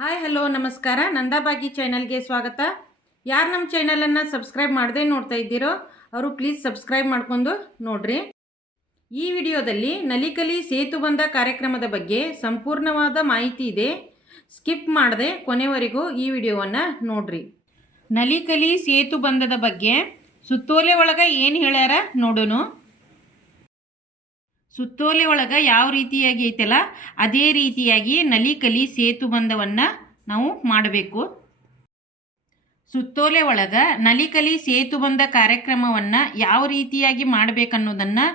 Hi, hello, ನಮಸ್ಕಾರ. ನಂದಾಬಾಗಿ ಚಾನಲ್ಗೆ ಸ್ವಾಗತ. ಯಾರು ನಮ್ಮ ಚಾನಲನ್ನು ಸಬ್ಸ್ಕ್ರೈಬ್ ಮಾಡದೆ ನೋಡ್ತಾ ಇದ್ದೀರೋ, ಅವರು ಪ್ಲೀಸ್ ಸಬ್ಸ್ಕ್ರೈಬ್ ಮಾಡ್ಕೊಂಡು ನೋಡ್ರಿ. ಈ ವಿಡಿಯೋದಲ್ಲಿ ನಲಿಕಲಿ ಸೇತುಬಂಧ ಕಾರ್ಯಕ್ರಮದ ಬಗ್ಗೆ ಸಂಪೂರ್ಣವಾದ ಮಾಹಿತಿ ಇದೆ. ಸ್ಕಿಪ್ ಮಾಡದೆ ಕೊನೆವರೆಗೂ ಈ ವಿಡಿಯೋವನ್ನು ನೋಡ್ರಿ. ನಲಿಕಲಿ ಸೇತುಬಂಧದ ಬಗ್ಗೆ ಸುತ್ತೋಲೆ ಒಳಗೆ ಏನು ಹೇಳ್ಯಾರ ನೋಡೋಣ ಸುತ್ತೋಲೆ ಒಳಗೆ ಯಾವ ರೀತಿಯಾಗಿ ಐತಲ್ಲ, ಅದೇ ರೀತಿಯಾಗಿ ನಲಿಕಲಿ ಸೇತುಬಂಧವನ್ನು ನಾವು ಮಾಡಬೇಕು. ಸುತ್ತೋಲೆ ಒಳಗೆ ನಲಿಕಲಿ ಸೇತುಬಂಧ ಕಾರ್ಯಕ್ರಮವನ್ನು ಯಾವ ರೀತಿಯಾಗಿ ಮಾಡಬೇಕನ್ನೋದನ್ನು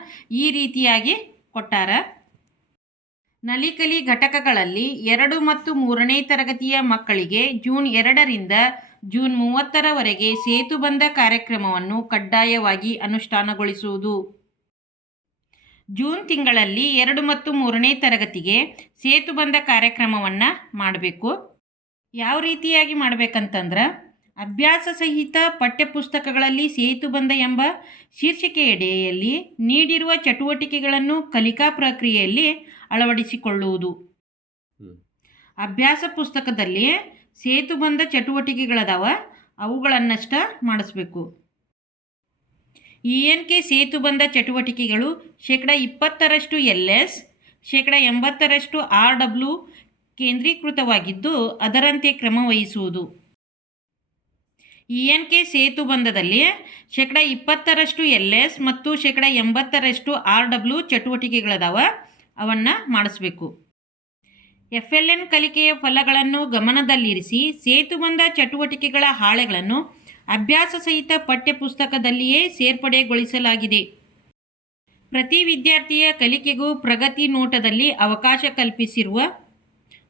ಈ ರೀತಿಯಾಗಿ ಕೊಟ್ಟಾರ. ನಲಿಕಲಿ ಘಟಕಗಳಲ್ಲಿ ಎರಡು ಮತ್ತು ಮೂರನೇ ತರಗತಿಯ ಮಕ್ಕಳಿಗೆ ಜೂನ್ ಎರಡರಿಂದ ಜೂನ್ ಮೂವತ್ತರವರೆಗೆ ಸೇತುಬಂಧ ಕಾರ್ಯಕ್ರಮವನ್ನು ಕಡ್ಡಾಯವಾಗಿ ಅನುಷ್ಠಾನಗೊಳಿಸುವುದು. ಜೂನ್ ತಿಂಗಳಲ್ಲಿ ಎರಡು ಮತ್ತು ಮೂರನೇ ತರಗತಿಗೆ ಸೇತುಬಂಧ ಕಾರ್ಯಕ್ರಮವನ್ನು ಮಾಡಬೇಕು. ಯಾವ ರೀತಿಯಾಗಿ ಮಾಡಬೇಕಂತಂದ್ರೆ ಅಭ್ಯಾಸ ಸಹಿತ ಪಠ್ಯಪುಸ್ತಕಗಳಲ್ಲಿ ಸೇತುಬಂಧ ಎಂಬ ಶೀರ್ಷಿಕೆಯಡಿಯಲ್ಲಿ ನೀಡಿರುವ ಚಟುವಟಿಕೆಗಳನ್ನು ಕಲಿಕಾ ಪ್ರಕ್ರಿಯೆಯಲ್ಲಿ ಅಳವಡಿಸಿಕೊಳ್ಳುವುದು. ಅಭ್ಯಾಸ ಪುಸ್ತಕದಲ್ಲಿ ಸೇತುಬಂಧ ಚಟುವಟಿಕೆಗಳದಾವ ಅವುಗಳನ್ನಷ್ಟ ಮಾಡಿಸ್ಬೇಕು. ಇ ಎನ್ ಕೆ ಸೇತುಬಂಧ ಚಟುವಟಿಕೆಗಳು ಶೇಕಡ ಇಪ್ಪತ್ತರಷ್ಟು ಎಲ್ ಎಸ್, ಶೇಕಡ ಎಂಬತ್ತರಷ್ಟು ಆರ್ ಡಬ್ಲ್ಯೂ ಕೇಂದ್ರೀಕೃತವಾಗಿದ್ದು ಅದರಂತೆ ಕ್ರಮ ವಹಿಸುವುದು. ಇ ಎನ್ ಕೆ ಸೇತುಬಂಧದಲ್ಲಿ ಶೇಕಡ ಇಪ್ಪತ್ತರಷ್ಟು ಎಲ್ ಎಸ್ ಮತ್ತು ಶೇಕಡ ಎಂಬತ್ತರಷ್ಟು ಆರ್ ಡಬ್ಲ್ಯೂ ಚಟುವಟಿಕೆಗಳದಾವ, ಅವನ್ನು ಮಾಡಿಸ್ಬೇಕು. ಎಫ್ ಎಲ್ ಎನ್ ಕಲಿಕೆಯ ಫಲಗಳನ್ನು ಗಮನದಲ್ಲಿರಿಸಿ ಸೇತುಬಂಧ ಚಟುವಟಿಕೆಗಳ ಹಾಳೆಗಳನ್ನು ಅಭ್ಯಾಸ ಸಹಿತ ಪಠ್ಯಪುಸ್ತಕದಲ್ಲಿಯೇ ಸೇರ್ಪಡೆಗೊಳಿಸಲಾಗಿದೆ. ಪ್ರತಿ ವಿದ್ಯಾರ್ಥಿಯ ಕಲಿಕೆಗೂ ಪ್ರಗತಿ ನೋಟದಲ್ಲಿ ಅವಕಾಶ ಕಲ್ಪಿಸಿರುವ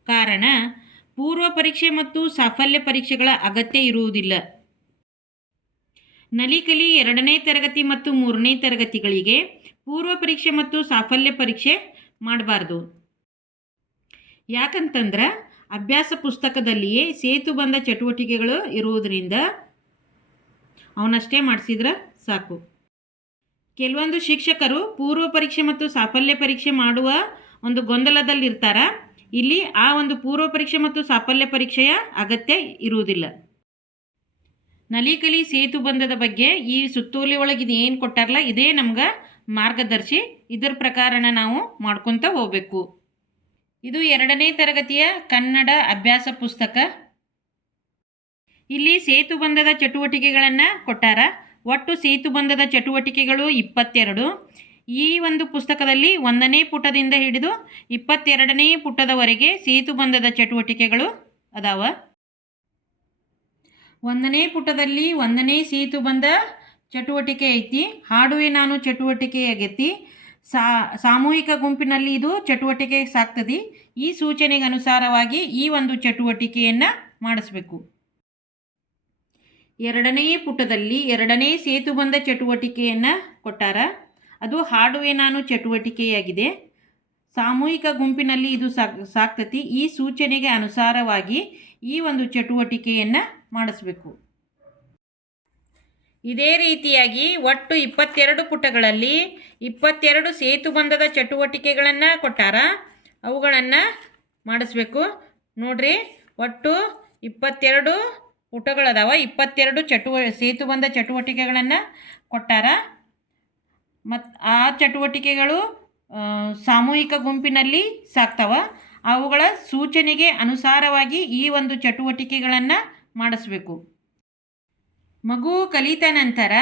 ಕಾರಣ ಪೂರ್ವ ಪರೀಕ್ಷೆ ಮತ್ತು ಸಾಫಲ್ಯ ಪರೀಕ್ಷೆಗಳ ಅಗತ್ಯ ಇರುವುದಿಲ್ಲ. ನಲಿಕಲಿ ಎರಡನೇ ತರಗತಿ ಮತ್ತು ಮೂರನೇ ತರಗತಿಗಳಿಗೆ ಪೂರ್ವ ಪರೀಕ್ಷೆ ಮತ್ತು ಸಾಫಲ್ಯ ಪರೀಕ್ಷೆ ಮಾಡಬಾರ್ದು. ಯಾಕಂತಂದ್ರೆ ಅಭ್ಯಾಸ ಪುಸ್ತಕದಲ್ಲಿಯೇ ಸೇತುಬಂಧ ಚಟುವಟಿಕೆಗಳು ಇರುವುದರಿಂದ ಅವನಷ್ಟೇ ಮಾಡಿಸಿದ್ರೆ ಸಾಕು. ಕೆಲವೊಂದು ಶಿಕ್ಷಕರು ಪೂರ್ವ ಪರೀಕ್ಷೆ ಮತ್ತು ಸಾಫಲ್ಯ ಪರೀಕ್ಷೆ ಮಾಡುವ ಒಂದು ಗೊಂದಲದಲ್ಲಿರ್ತಾರ. ಇಲ್ಲಿ ಆ ಒಂದು ಪೂರ್ವ ಪರೀಕ್ಷೆ ಮತ್ತು ಸಾಫಲ್ಯ ಪರೀಕ್ಷೆಯ ಅಗತ್ಯ ಇರುವುದಿಲ್ಲ. ನಲಿಕಲಿ ಸೇತುಬಂಧದ ಬಗ್ಗೆ ಈ ಸುತ್ತೋಲೆ ಒಳಗೆ ಇದು ಏನು ಕೊಟ್ಟಾರಲ್ಲ ಇದೇ ನಮ್ಗೆ ಮಾರ್ಗದರ್ಶಿ. ಇದರ ಪ್ರಕಾರನ ನಾವು ಮಾಡ್ಕೊತ ಹೋಗಬೇಕು. ಇದು ಎರಡನೇ ತರಗತಿಯ ಕನ್ನಡ ಅಭ್ಯಾಸ ಪುಸ್ತಕ. ಇಲ್ಲಿ ಸೇತುಬಂಧದ ಚಟುವಟಿಕೆಗಳನ್ನು ಕೊಟ್ಟಾರ. ಒಟ್ಟು ಸೇತುಬಂಧದ ಚಟುವಟಿಕೆಗಳು ಇಪ್ಪತ್ತೆರಡು. ಈ ಒಂದು ಪುಸ್ತಕದಲ್ಲಿ ಒಂದನೇ ಪುಟದಿಂದ ಹಿಡಿದು ಇಪ್ಪತ್ತೆರಡನೇ ಪುಟದವರೆಗೆ ಸೇತುಬಂಧದ ಚಟುವಟಿಕೆಗಳು ಅದಾವ. ಒಂದನೇ ಪುಟದಲ್ಲಿ ಒಂದನೇ ಸೇತುಬಂಧ ಚಟುವಟಿಕೆ ಐತಿ. ಹಾಡುವೆ ನಾನು ಚಟುವಟಿಕೆ ಆಗೈತಿ. ಸಾ, ಸಾಮೂಹಿಕ ಗುಂಪಿನಲ್ಲಿ ಇದು ಚಟುವಟಿಕೆ ಸಾಕ್ತದೆ. ಈ ಸೂಚನೆಗೆ ಅನುಸಾರವಾಗಿ ಈ ಒಂದು ಚಟುವಟಿಕೆಯನ್ನು ಮಾಡಿಸ್ಬೇಕು. ಎರಡನೇ ಪುಟದಲ್ಲಿ ಎರಡನೇ ಸೇತುಬಂಧ ಚಟುವಟಿಕೆಯನ್ನು ಕೊಟ್ಟಾರ. ಅದು ಹಾಡುವೇನಾನು ಚಟುವಟಿಕೆಯಾಗಿದೆ. ಸಾಮೂಹಿಕ ಗುಂಪಿನಲ್ಲಿ ಇದು ಸಾಕ್ ಸಾಕ್ತತಿ ಈ ಸೂಚನೆಗೆ ಅನುಸಾರವಾಗಿ ಈ ಒಂದು ಚಟುವಟಿಕೆಯನ್ನು ಮಾಡಿಸ್ಬೇಕು. ಇದೇ ರೀತಿಯಾಗಿ ಒಟ್ಟು ಇಪ್ಪತ್ತೆರಡು ಪುಟಗಳಲ್ಲಿ ಇಪ್ಪತ್ತೆರಡು ಸೇತುಬಂಧದ ಚಟುವಟಿಕೆಗಳನ್ನು ಕೊಟ್ಟಾರ. ಅವುಗಳನ್ನು ಮಾಡಿಸ್ಬೇಕು. ನೋಡ್ರಿ, ಒಟ್ಟು ಇಪ್ಪತ್ತೆರಡು ಪುಟಗಳದಾವ ಇಪ್ಪತ್ತೆರಡು ಚಟುವ ಸೇತುಬಂಧ ಚಟುವಟಿಕೆಗಳನ್ನು ಕೊಟ್ಟಾರ. ಮತ್ತು ಆ ಚಟುವಟಿಕೆಗಳು ಸಾಮೂಹಿಕ ಗುಂಪಿನಲ್ಲಿ ಸಾಕ್ತವ. ಅವುಗಳ ಸೂಚನೆಗೆ ಅನುಸಾರವಾಗಿ ಈ ಒಂದು ಚಟುವಟಿಕೆಗಳನ್ನು ಮಾಡಿಸ್ಬೇಕು. ಮಗು ಕಲಿತ ನಂತರ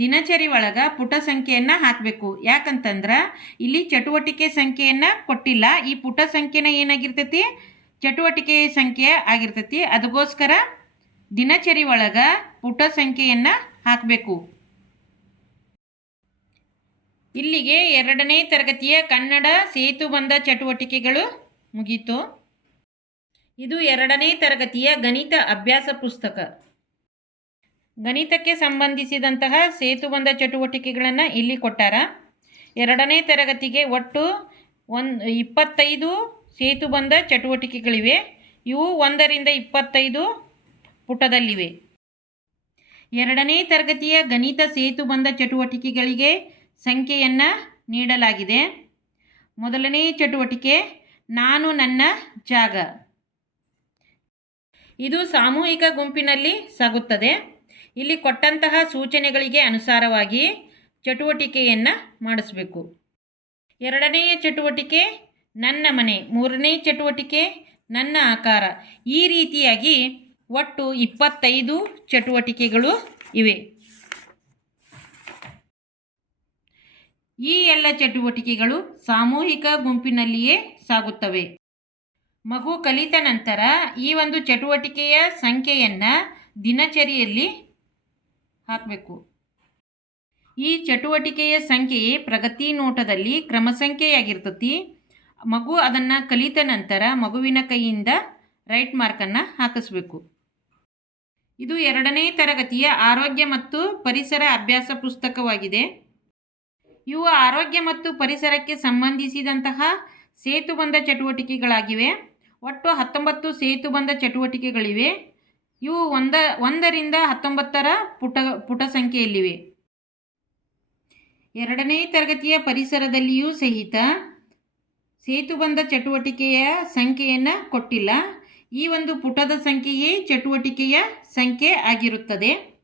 ದಿನಚರಿ ಒಳಗೆ ಪುಟ ಸಂಖ್ಯೆಯನ್ನು ಹಾಕಬೇಕು. ಯಾಕಂತಂದ್ರೆ ಇಲ್ಲಿ ಚಟುವಟಿಕೆ ಸಂಖ್ಯೆಯನ್ನು ಕೊಟ್ಟಿಲ್ಲ. ಈ ಪುಟ ಸಂಖ್ಯೆನ ಏನಾಗಿರ್ತೈತಿ? ಚಟುವಟಿಕೆ ಸಂಖ್ಯೆ ಆಗಿರ್ತೈತಿ. ಅದಕ್ಕೋಸ್ಕರ ದಿನಚರಿ ಒಳಗೆ ಪುಟ ಸಂಖ್ಯೆಯನ್ನು ಹಾಕಬೇಕು. ಇಲ್ಲಿಗೆ ಎರಡನೇ ತರಗತಿಯ ಕನ್ನಡ ಸೇತುಬಂಧ ಚಟುವಟಿಕೆಗಳು ಮುಗೀತು. ಇದು ಎರಡನೇ ತರಗತಿಯ ಗಣಿತ ಅಭ್ಯಾಸ ಪುಸ್ತಕ. ಗಣಿತಕ್ಕೆ ಸಂಬಂಧಿಸಿದಂತಹ ಸೇತುಬಂಧ ಚಟುವಟಿಕೆಗಳನ್ನು ಇಲ್ಲಿ ಕೊಟ್ಟಾರ. ಎರಡನೇ ತರಗತಿಗೆ ಒಟ್ಟು ಒಂದು ಇಪ್ಪತ್ತೈದು ಸೇತುಬಂಧ ಚಟುವಟಿಕೆಗಳಿವೆ. ಇವು ಒಂದರಿಂದ ಇಪ್ಪತ್ತೈದು ಪುಟದಲ್ಲಿವೆ. ಎರಡನೇ ತರಗತಿಯ ಗಣಿತ ಸೇತುಬಂಧ ಚಟುವಟಿಕೆಗಳಿಗೆ ಸಂಖ್ಯೆಯನ್ನು ನೀಡಲಾಗಿದೆ. ಮೊದಲನೇ ಚಟುವಟಿಕೆ, ನಾನು ನನ್ನ ಜಾಗ. ಇದು ಸಾಮೂಹಿಕ ಗುಂಪಿನಲ್ಲಿ ಸಾಗುತ್ತದೆ. ಇಲ್ಲಿ ಕೊಟ್ಟಂತಹ ಸೂಚನೆಗಳಿಗೆ ಅನುಸಾರವಾಗಿ ಚಟುವಟಿಕೆಯನ್ನು ಮಾಡಿಸಬೇಕು. ಎರಡನೆಯ ಚಟುವಟಿಕೆ, ನನ್ನ ಮನೆ. ಮೂರನೇ ಚಟುವಟಿಕೆ, ನನ್ನ ಆಕಾರ. ಈ ರೀತಿಯಾಗಿ ಒಟ್ಟು ಇಪ್ಪತ್ತೈದು ಚಟುವಟಿಕೆಗಳು ಇವೆ. ಈ ಎಲ್ಲ ಚಟುವಟಿಕೆಗಳು ಸಾಮೂಹಿಕ ಗುಂಪಿನಲ್ಲಿಯೇ ಸಾಗುತ್ತವೆ. ಮಗು ಕಲಿತ ನಂತರ ಈ ಒಂದು ಚಟುವಟಿಕೆಯ ಸಂಖ್ಯೆಯನ್ನು ದಿನಚರಿಯಲ್ಲಿ ಹಾಕಬೇಕು. ಈ ಚಟುವಟಿಕೆಯ ಸಂಖ್ಯೆಯೇ ಪ್ರಗತಿ ನೋಟದಲ್ಲಿ ಕ್ರಮ ಸಂಖ್ಯೆಯಾಗಿರ್ತತಿ. ಮಗು ಅದನ್ನು ಕಲಿತ ನಂತರ ಮಗುವಿನ ಕೈಯಿಂದ ರೈಟ್ ಮಾರ್ಕನ್ನು ಹಾಕಿಸ್ಬೇಕು. ಇದು ಎರಡನೇ ತರಗತಿಯ ಆರೋಗ್ಯ ಮತ್ತು ಪರಿಸರ ಅಭ್ಯಾಸ ಪುಸ್ತಕವಾಗಿದೆ. ಇವು ಆರೋಗ್ಯ ಮತ್ತು ಪರಿಸರಕ್ಕೆ ಸಂಬಂಧಿಸಿದಂತಹ ಸೇತುಬಂಧ ಚಟುವಟಿಕೆಗಳಾಗಿವೆ. ಒಟ್ಟು ಹತ್ತೊಂಬತ್ತು ಸೇತುಬಂಧ ಚಟುವಟಿಕೆಗಳಿವೆ. ಇವು ಒಂದ, ಒಂದರಿಂದ ಹತ್ತೊಂಬತ್ತರ ಪುಟ ಪುಟ ಸಂಖ್ಯೆಯಲ್ಲಿವೆ. ಎರಡನೇ ತರಗತಿಯ ಪರಿಸರದಲ್ಲಿಯೂ ಸಹಿತ ಸೇತುಬಂಧ ಚಟುವಟಿಕೆಯ ಸಂಖ್ಯೆಯನ್ನು ಕೊಟ್ಟಿಲ್ಲ. ಈ ಒಂದು ಪುಟದ ಸಂಖ್ಯೆಯೇ ಚಟುವಟಿಕೆಯ ಸಂಖ್ಯೆ ಆಗಿರುತ್ತದೆ.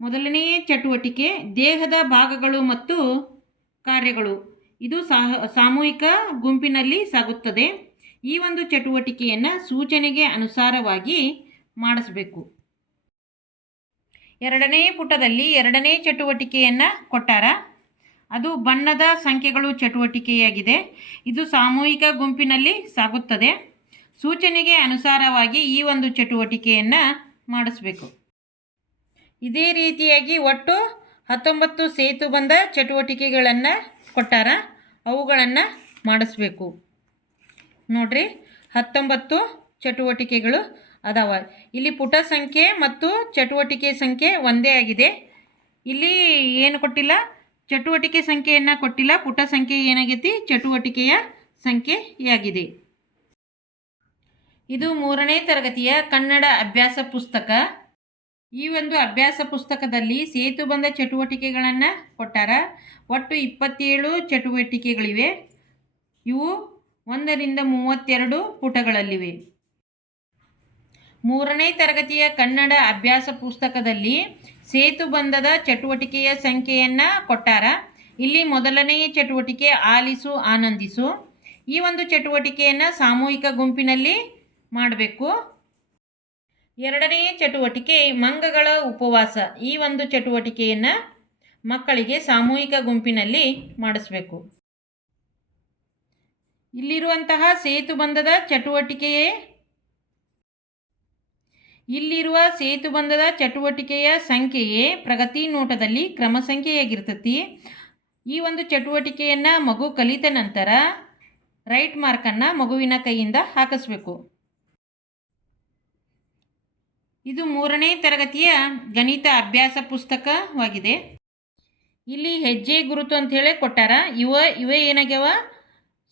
ಮೊದಲನೆಯ ಚಟುವಟಿಕೆ, ದೇಹದ ಭಾಗಗಳು ಮತ್ತು ಕಾರ್ಯಗಳು. ಇದು ಸಾಮೂಹಿಕ ಗುಂಪಿನಲ್ಲಿ ಸಾಗುತ್ತದೆ. ಈ ಒಂದು ಚಟುವಟಿಕೆಯನ್ನು ಸೂಚನೆಗೆ ಅನುಸಾರವಾಗಿ ಮಾಡಿಸಬೇಕು. ಎರಡನೇ ಪುಟದಲ್ಲಿ ಎರಡನೇ ಚಟುವಟಿಕೆಯನ್ನು ಕೊಟ್ಟಾರ. ಅದು ಬಣ್ಣದ ಸಂಖ್ಯೆಗಳು ಚಟುವಟಿಕೆಯಾಗಿದೆ. ಇದು ಸಾಮೂಹಿಕ ಗುಂಪಿನಲ್ಲಿ ಸಾಗುತ್ತದೆ. ಸೂಚನೆಗೆ ಅನುಸಾರವಾಗಿ ಈ ಒಂದು ಚಟುವಟಿಕೆಯನ್ನು ಮಾಡಿಸ್ಬೇಕು. ಇದೇ ರೀತಿಯಾಗಿ ಒಟ್ಟು ಹತ್ತೊಂಬತ್ತು ಸೇತುಬಂಧ ಚಟುವಟಿಕೆಗಳನ್ನು ಕೊಟ್ಟಾರ, ಅವುಗಳನ್ನು ಮಾಡಿಸ್ಬೇಕು. ನೋಡ್ರಿ, ಹತ್ತೊಂಬತ್ತು ಚಟುವಟಿಕೆಗಳು ಅದಾವ. ಇಲ್ಲಿ ಪುಟ ಸಂಖ್ಯೆ ಮತ್ತು ಚಟುವಟಿಕೆ ಸಂಖ್ಯೆ ಒಂದೇ ಆಗಿದೆ. ಇಲ್ಲಿ ಏನು ಕೊಟ್ಟಿಲ್ಲ? ಚಟುವಟಿಕೆ ಸಂಖ್ಯೆಯನ್ನು ಕೊಟ್ಟಿಲ್ಲ. ಪುಟ ಸಂಖ್ಯೆ ಏನಾಗೈತಿ? ಚಟುವಟಿಕೆಯ ಸಂಖ್ಯೆಯಾಗಿದೆ. ಇದು ಮೂರನೇ ತರಗತಿಯ ಕನ್ನಡ ಅಭ್ಯಾಸ ಪುಸ್ತಕ. ಈ ಒಂದು ಅಭ್ಯಾಸ ಪುಸ್ತಕದಲ್ಲಿ ಸೇತುಬಂಧ ಚಟುವಟಿಕೆಗಳನ್ನು ಕೊಟ್ಟಾರ. ಒಟ್ಟು ಇಪ್ಪತ್ತೇಳು ಚಟುವಟಿಕೆಗಳಿವೆ. ಇವು ಒಂದರಿಂದ ಮೂವತ್ತೆರಡು ಪುಟಗಳಲ್ಲಿವೆ. ಮೂರನೇ ತರಗತಿಯ ಕನ್ನಡ ಅಭ್ಯಾಸ ಪುಸ್ತಕದಲ್ಲಿ ಸೇತುಬಂಧದ ಚಟುವಟಿಕೆಯ ಸಂಖ್ಯೆಯನ್ನು ಕೊಟ್ಟಾರ. ಇಲ್ಲಿ ಮೊದಲನೆಯ ಚಟುವಟಿಕೆ ಆಲಿಸು, ಆನಂದಿಸು. ಈ ಒಂದು ಚಟುವಟಿಕೆಯನ್ನು ಸಾಮೂಹಿಕ ಗುಂಪಿನಲ್ಲಿ ಮಾಡಬೇಕು. ಎರಡನೆಯ ಚಟುವಟಿಕೆ ಮಂಗಗಳ ಉಪವಾಸ. ಈ ಒಂದು ಚಟುವಟಿಕೆಯನ್ನು ಮಕ್ಕಳಿಗೆ ಸಾಮೂಹಿಕ ಗುಂಪಿನಲ್ಲಿ ಮಾಡಿಸ್ಬೇಕು. ಇಲ್ಲಿರುವಂತಹ ಸೇತುಬಂಧದ ಚಟುವಟಿಕೆಯೇ? ಇಲ್ಲಿರುವ ಸೇತುಬಂಧದ ಚಟುವಟಿಕೆಯ ಸಂಖ್ಯೆಯೇ? ಪ್ರಗತಿ ನೋಟದಲ್ಲಿ ಕ್ರಮ ಸಂಖ್ಯೆಯಾಗಿರ್ತತಿ. ಈ ಒಂದು ಚಟುವಟಿಕೆಯನ್ನು ಮಗು ಕಲಿತ ನಂತರ ರೈಟ್ ಮಾರ್ಕನ್ನು ಮಗುವಿನ ಕೈಯಿಂದ ಹಾಕಿಸ್ಬೇಕು. ಇದು ಮೂರನೇ ತರಗತಿಯ ಗಣಿತ ಅಭ್ಯಾಸ ಪುಸ್ತಕವಾಗಿದೆ. ಇಲ್ಲಿ ಹೆಜ್ಜೆ ಗುರುತು ಅಂಥೇಳಿ ಕೊಟ್ಟಾರ. ಇವ, ಇವೇ ಏನಾಗ್ಯಾವ?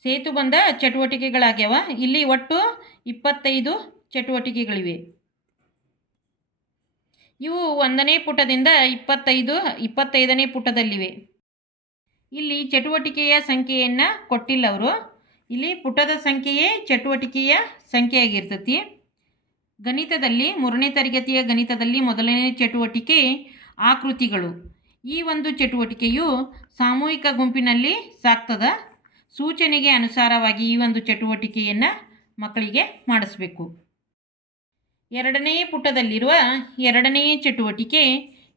ಸೇತುಬಂಧ ಚಟುವಟಿಕೆಗಳಾಗ್ಯಾವ. ಇಲ್ಲಿ ಒಟ್ಟು ಇಪ್ಪತ್ತೈದು ಚಟುವಟಿಕೆಗಳಿವೆ. ಇವು ಒಂದನೇ ಪುಟದಿಂದ ಇಪ್ಪತ್ತೈದು, ಇಪ್ಪತ್ತೈದನೇ ಪುಟದಲ್ಲಿವೆ. ಇಲ್ಲಿ ಚಟುವಟಿಕೆಯ ಸಂಖ್ಯೆಯನ್ನು ಕೊಟ್ಟಿಲ್ಲ ಅವರು. ಇಲ್ಲಿ ಪುಟದ ಸಂಖ್ಯೆಯೇ ಚಟುವಟಿಕೆಯ ಸಂಖ್ಯೆಯಾಗಿರ್ತತಿ. ಗಣಿತದಲ್ಲಿ, ಮೂರನೇ ತರಗತಿಯ ಗಣಿತದಲ್ಲಿ ಮೊದಲನೇ ಚಟುವಟಿಕೆ ಆಕೃತಿಗಳು. ಈ ಒಂದು ಚಟುವಟಿಕೆಯು ಸಾಮೂಹಿಕ ಗುಂಪಿನಲ್ಲಿ ಸಾಕ್ತದ ಸೂಚನೆಗೆ ಅನುಸಾರವಾಗಿ ಈ ಒಂದು ಚಟುವಟಿಕೆಯನ್ನು ಮಕ್ಕಳಿಗೆ ಮಾಡಿಸಬೇಕು. ಎರಡನೆಯ ಪುಟದಲ್ಲಿರುವ ಎರಡನೆಯ ಚಟುವಟಿಕೆ,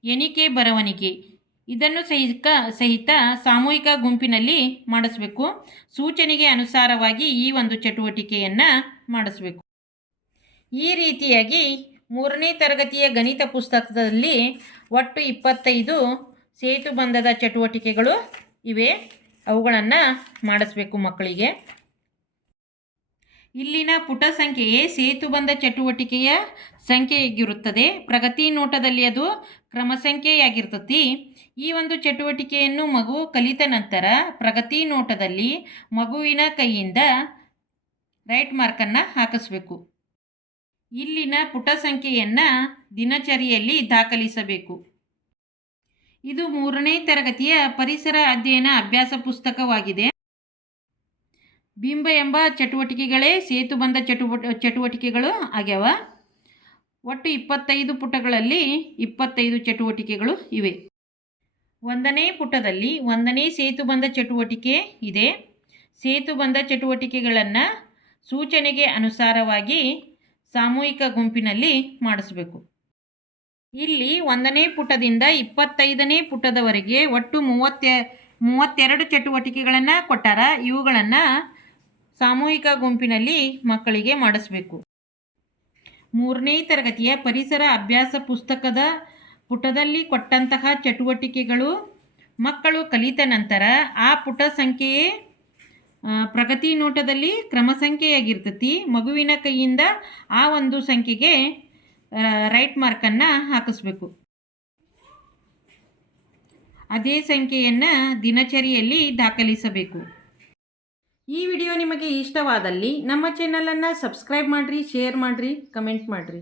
ಎಣಿಕೆ ಬರವಣಿಗೆ. ಇದನ್ನು ಸಹಿತ ಸಹಿತ ಸಾಮೂಹಿಕ ಗುಂಪಿನಲ್ಲಿ ಮಾಡಿಸಬೇಕು. ಸೂಚನೆಗೆ ಅನುಸಾರವಾಗಿ ಈ ಒಂದು ಚಟುವಟಿಕೆಯನ್ನು ಮಾಡಿಸ್ಬೇಕು. ಈ ರೀತಿಯಾಗಿ ಮೂರನೇ ತರಗತಿಯ ಗಣಿತ ಪುಸ್ತಕದಲ್ಲಿ ಒಟ್ಟು ಇಪ್ಪತ್ತೈದು ಸೇತುಬಂಧದ ಚಟುವಟಿಕೆಗಳು ಇವೆ. ಅವುಗಳನ್ನು ಮಾಡಿಸ್ಬೇಕು ಮಕ್ಕಳಿಗೆ. ಇಲ್ಲಿನ ಪುಟ ಸಂಖ್ಯೆಯೇ ಸೇತುಬಂಧ ಚಟುವಟಿಕೆಯ ಸಂಖ್ಯೆಯಾಗಿರುತ್ತದೆ. ಪ್ರಗತಿ ನೋಟದಲ್ಲಿ ಅದು ಕ್ರಮ ಸಂಖ್ಯೆಯಾಗಿರ್ತತಿ. ಈ ಒಂದು ಚಟುವಟಿಕೆಯನ್ನು ಮಗು ಕಲಿತ ನಂತರ ಪ್ರಗತಿ ನೋಟದಲ್ಲಿ ಮಗುವಿನ ಕೈಯಿಂದ ರೈಟ್ ಮಾರ್ಕನ್ನು ಹಾಕಿಸ್ಬೇಕು. ಇಲ್ಲಿನ ಪುಟ ಸಂಖ್ಯೆಯನ್ನು ದಿನಚರಿಯಲ್ಲಿ ದಾಖಲಿಸಬೇಕು. ಇದು ಮೂರನೇ ತರಗತಿಯ ಪರಿಸರ ಅಧ್ಯಯನ ಅಭ್ಯಾಸ ಪುಸ್ತಕವಾಗಿದೆ. ಬಿಂಬ ಎಂಬ ಚಟುವಟಿಕೆಗಳೇ ಸೇತುಬಂಧ ಚಟುವಟ ಚಟುವಟಿಕೆಗಳು ಆಗ್ಯಾವ. ಒಟ್ಟು ಇಪ್ಪತ್ತೈದು ಪುಟಗಳಲ್ಲಿ ಇಪ್ಪತ್ತೈದು ಚಟುವಟಿಕೆಗಳು ಇವೆ. ಒಂದನೇ ಪುಟದಲ್ಲಿ ಒಂದನೇ ಸೇತುಬಂಧ ಚಟುವಟಿಕೆ ಇದೆ. ಸೇತುಬಂಧ ಚಟುವಟಿಕೆಗಳನ್ನು ಸೂಚನೆಗೆ ಅನುಸಾರವಾಗಿ ಸಾಮೂಹಿಕ ಗುಂಪಿನಲ್ಲಿ ಮಾಡಿಸಬೇಕು. ಇಲ್ಲಿ ಒಂದನೇ ಪುಟದಿಂದ ಇಪ್ಪತ್ತೈದನೇ ಪುಟದವರೆಗೆ ಒಟ್ಟು ಮೂವತ್ತೆ ಮೂವತ್ತೆರಡು ಚಟುವಟಿಕೆಗಳನ್ನು ಕೊಟ್ಟಾರ. ಇವುಗಳನ್ನು ಸಾಮೂಹಿಕ ಗುಂಪಿನಲ್ಲಿ ಮಕ್ಕಳಿಗೆ ಮಾಡಿಸಬೇಕು. ಮೂರನೇ ತರಗತಿಯ ಪರಿಸರ ಅಭ್ಯಾಸ ಪುಸ್ತಕದ ಪುಟದಲ್ಲಿ ಕೊಟ್ಟಂತಹ ಚಟುವಟಿಕೆಗಳು ಮಕ್ಕಳು ಕಲಿತ ನಂತರ ಆ ಪುಟ ಸಂಖ್ಯೆಯೇ ಪ್ರಗತಿ ನೋಟದಲ್ಲಿ ಕ್ರಮ ಸಂಖ್ಯೆಯಾಗಿರ್ತತಿ. ಮಗುವಿನ ಕೈಯಿಂದ ಆ ಒಂದು ಸಂಖ್ಯೆಗೆ ರೈಟ್ ಮಾರ್ಕನ್ನು ಹಾಕಿಸ್ಬೇಕು. ಅದೇ ಸಂಖ್ಯೆಯನ್ನು ದಿನಚರಿಯಲ್ಲಿ ದಾಖಲಿಸಬೇಕು. ಈ ವಿಡಿಯೋ ನಿಮಗೆ ಇಷ್ಟವಾದಲ್ಲಿ ನಮ್ಮ ಚಾನಲನ್ನು ಸಬ್ಸ್ಕ್ರೈಬ್ ಮಾಡಿರಿ ಶೇರ್ ಮಾಡಿರಿ ಕಮೆಂಟ್ ಮಾಡಿರಿ.